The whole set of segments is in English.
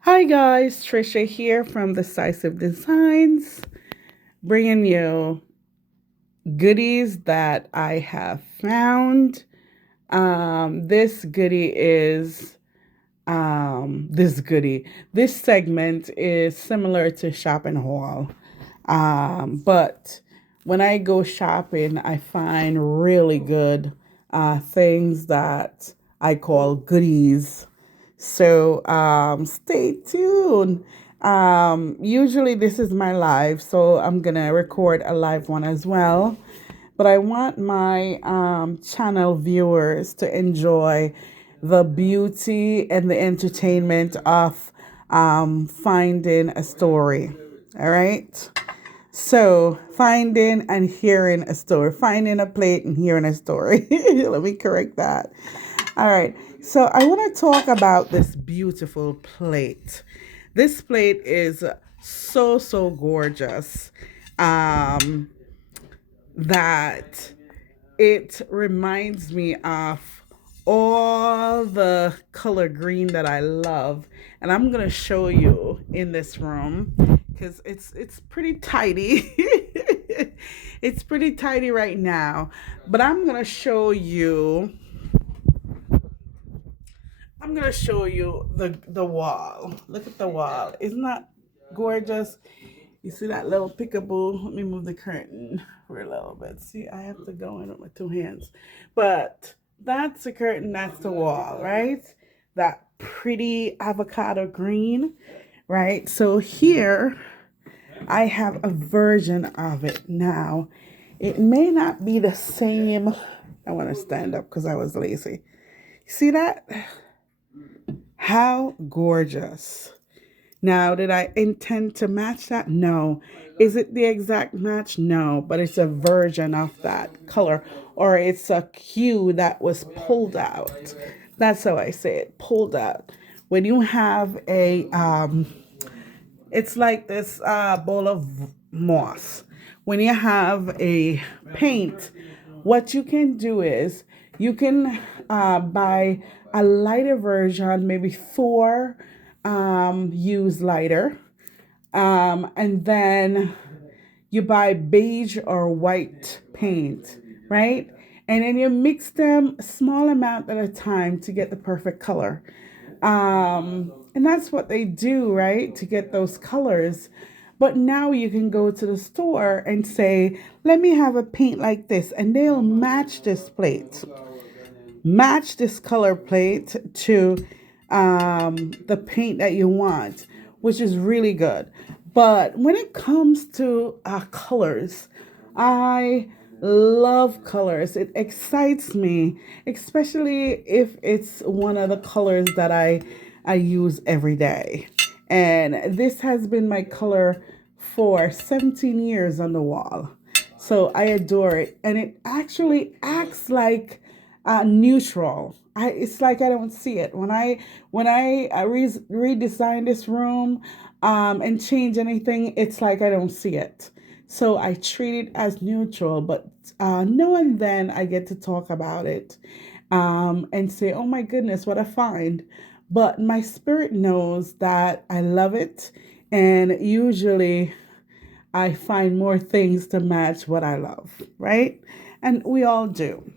Hi guys, Trisha here from Decisive Designs, bringing you goodies that I have found. This goodie is this goodie. This segment is similar to shopping haul, but when I go shopping, I find really good things that I call goodies. So stay tuned. Usually this is my live, so I'm gonna record a live one as well. But I want my channel viewers to enjoy the beauty and the entertainment of finding a story. All right. So, finding and hearing a story, finding a plate and hearing a story. Let me correct that. All right. So, I want to talk about this beautiful plate. This plate is so gorgeous um, that it reminds me of all the color green that I love. And I'm going to show you in this room because it's pretty tidy. It's pretty tidy right now, but I'm going to show you the wall. Look at the wall. Isn't that gorgeous? You see that little peekaboo? Let me move the curtain for a little bit. See, I have to go in with my two hands. But that's the curtain, that's the wall, right? That pretty avocado green, right? So here I have a version of it now. It may not be the same. I want to stand up because I was lazy. See that? How gorgeous. Now, did I intend to match that? No. Is it the exact match? No, but it's a version of that color, or it's a hue that was pulled out. That's how I say it, pulled out. When you have it's like this bowl of moss. When you have a paint, what you can do is you can buy a lighter version, maybe four use lighter, and then you buy beige or white paint, right? And then you mix them a small amount at a time to get the perfect color. And that's what they do, right? To get those colors. But now you can go to the store and say, let me have a paint like this, and they'll match this plate, match this color plate to the paint that you want, which is really good. But when it comes to colors, I love colors. It excites me, especially if it's one of the colors that I use every day. And this has been my color for 17 years on the wall. So I adore it. And it actually acts like neutral. It's like I don't see it when I redesign this room and change anything. It's like I don't see it. So I treat it as neutral, but now and then I get to talk about it and say, "Oh my goodness, what a find!" But my spirit knows that I love it, and usually I find more things to match what I love, right? And we all do.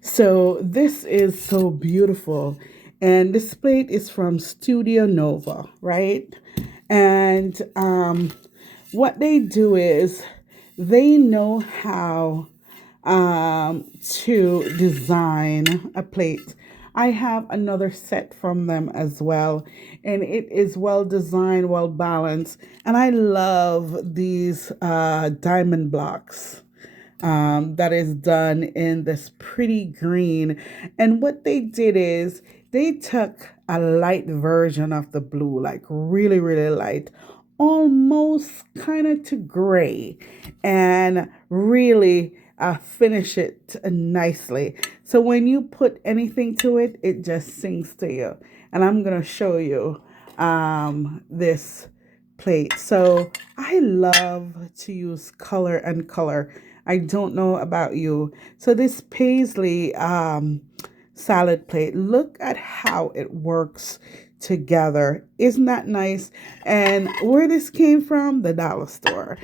So this is so beautiful. And this plate is from Studio Nova, right? And what they do is they know how to design a plate. I have another set from them as well, and it is well designed, well balanced, and I love these diamond blocks that is done in this pretty green. And what they did is they took a light version of the blue, like really light, almost kind of to gray, and really finish it nicely. So when you put anything to it, it just sings to you. And I'm going to show you this plate. So I love to use color and color. I don't know about you. So this paisley salad plate. Look at how it works together. Isn't that nice? And where this came from, the dollar store.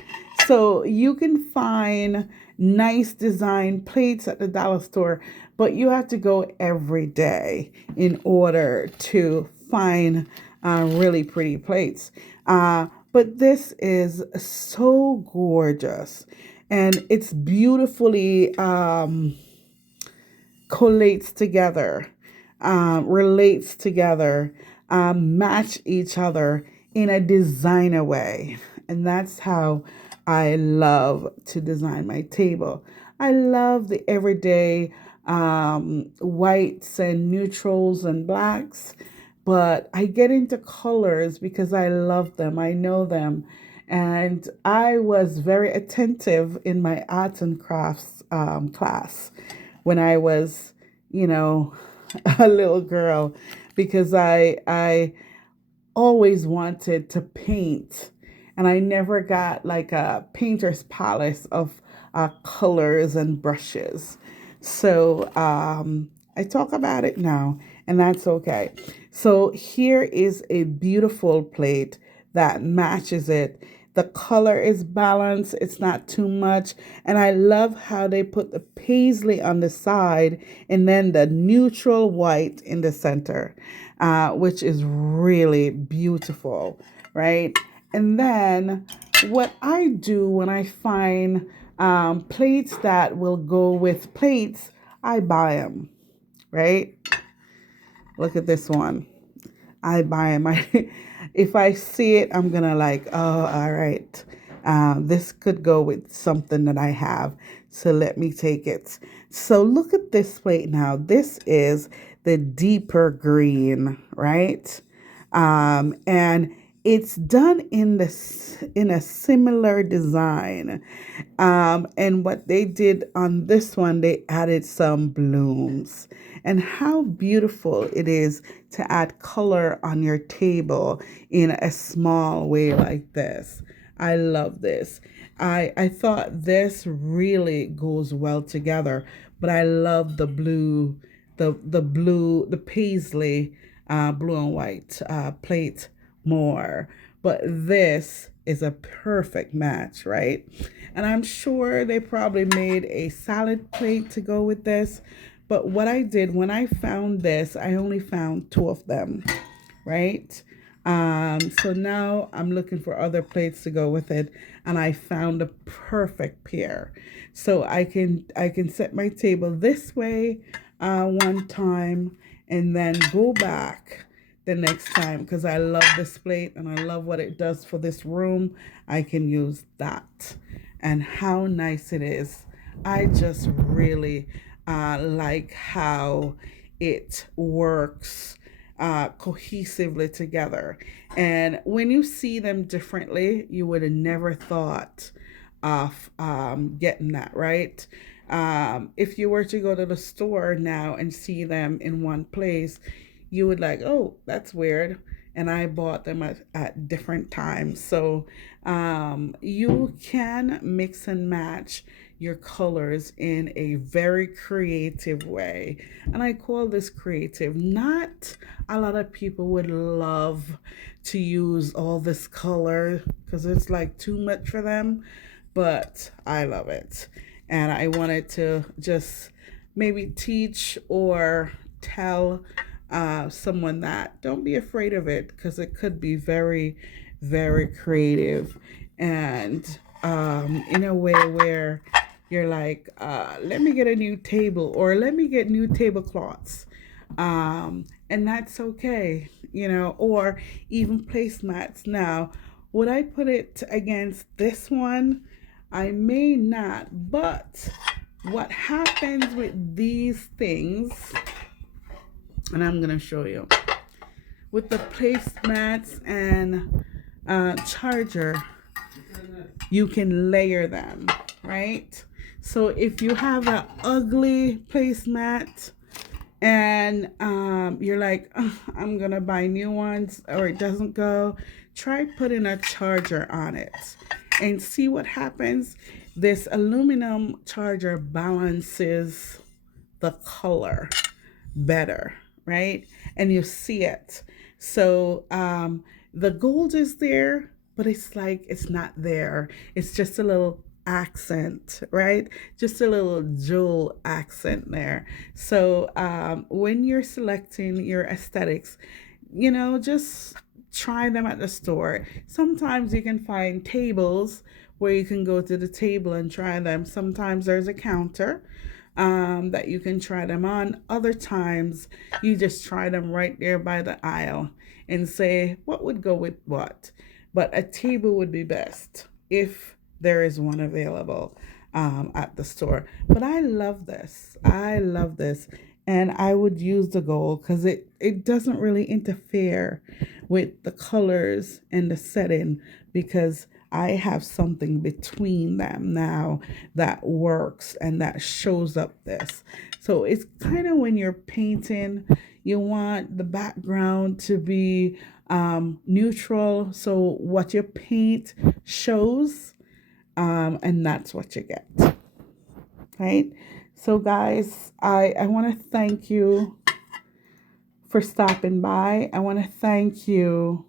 So you can find nice design plates at the dollar store, but you have to go every day in order to find really pretty plates. But this is so gorgeous, and it's beautifully collates together, relates together, match each other in a designer way. And that's how I love to design my table. I love the everyday whites and neutrals and blacks, but I get into colors because I love them. I know them. And I was very attentive in my arts and crafts class when I was, you know, a little girl, because I always wanted to paint, and I never got like a painter's palette of colors and brushes. So I talk about it now, and that's okay. So here is a beautiful plate that matches it. The color is balanced, it's not too much. And I love how they put the paisley on the side and then the neutral white in the center, which is really beautiful, right? And then what I do when I find plates that will go with plates, I buy them, right? Look at this one. I buy them. If I see it, I'm gonna like, oh, all right. This could go with something that I have. So let me take it. So look at this plate now. This is the deeper green, right? And it's done in this in a similar design. And what they did on this one, they added some blooms. And how beautiful it is to add color on your table in a small way like this. I love this. I thought this really goes well together, but I love the paisley blue and white plate more. But this is a perfect match, right? And I'm sure they probably made a salad plate to go with this. But what I did when I found this, I only found two of them, right? So now I'm looking for other plates to go with it, and I found a perfect pair. So I can set my table this way one time, and then go back the next time, because I love this plate and I love what it does for this room. I can use that, and how nice it is. I just really like how it works cohesively together. And when you see them differently, you would have never thought of getting that, right? If you were to go to the store now and see them in one place, you would like, oh, that's weird. And I bought them at different times. So you can mix and match your colors in a very creative way. And I call this creative. Not a lot of people would love to use all this color because it's like too much for them, but I love it. And I wanted to just maybe teach or tell someone that don't be afraid of it, because it could be very, very creative, and in a way where you're like, let me get a new table, or let me get new tablecloths. And that's okay, or even placemats. Now, would I put it against this one? I may not, but what happens with these things, and I'm going to show you, with the placemats and charger, you can layer them, right? So if you have an ugly placemat and you're like, "Ugh, I'm gonna buy new ones," or it doesn't go, try putting a charger on it and see what happens. This aluminum charger balances the color better, right? And you see it. So the gold is there, but it's like it's not there. It's just a little accent, right? Just a little jewel accent there. So when you're selecting your aesthetics, just try them at the store. Sometimes you can find tables where you can go to the table and try them. Sometimes there's a counter that you can try them on. Other times you just try them right there by the aisle and say what would go with what. But a table would be best if there is one available at the store. But I love this. I love this. And I would use the gold because it doesn't really interfere with the colors and the setting because I have something between them now that works and that shows up this. So it's kind of when you're painting, you want the background to be neutral. So what your paint shows, and that's what you get. Right? So, guys, I want to thank you for stopping by. I want to thank you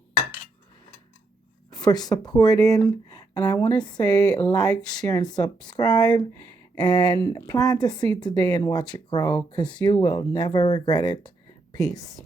for supporting. And I want to say like, share, and subscribe. And plant a seed today and watch it grow because you will never regret it. Peace.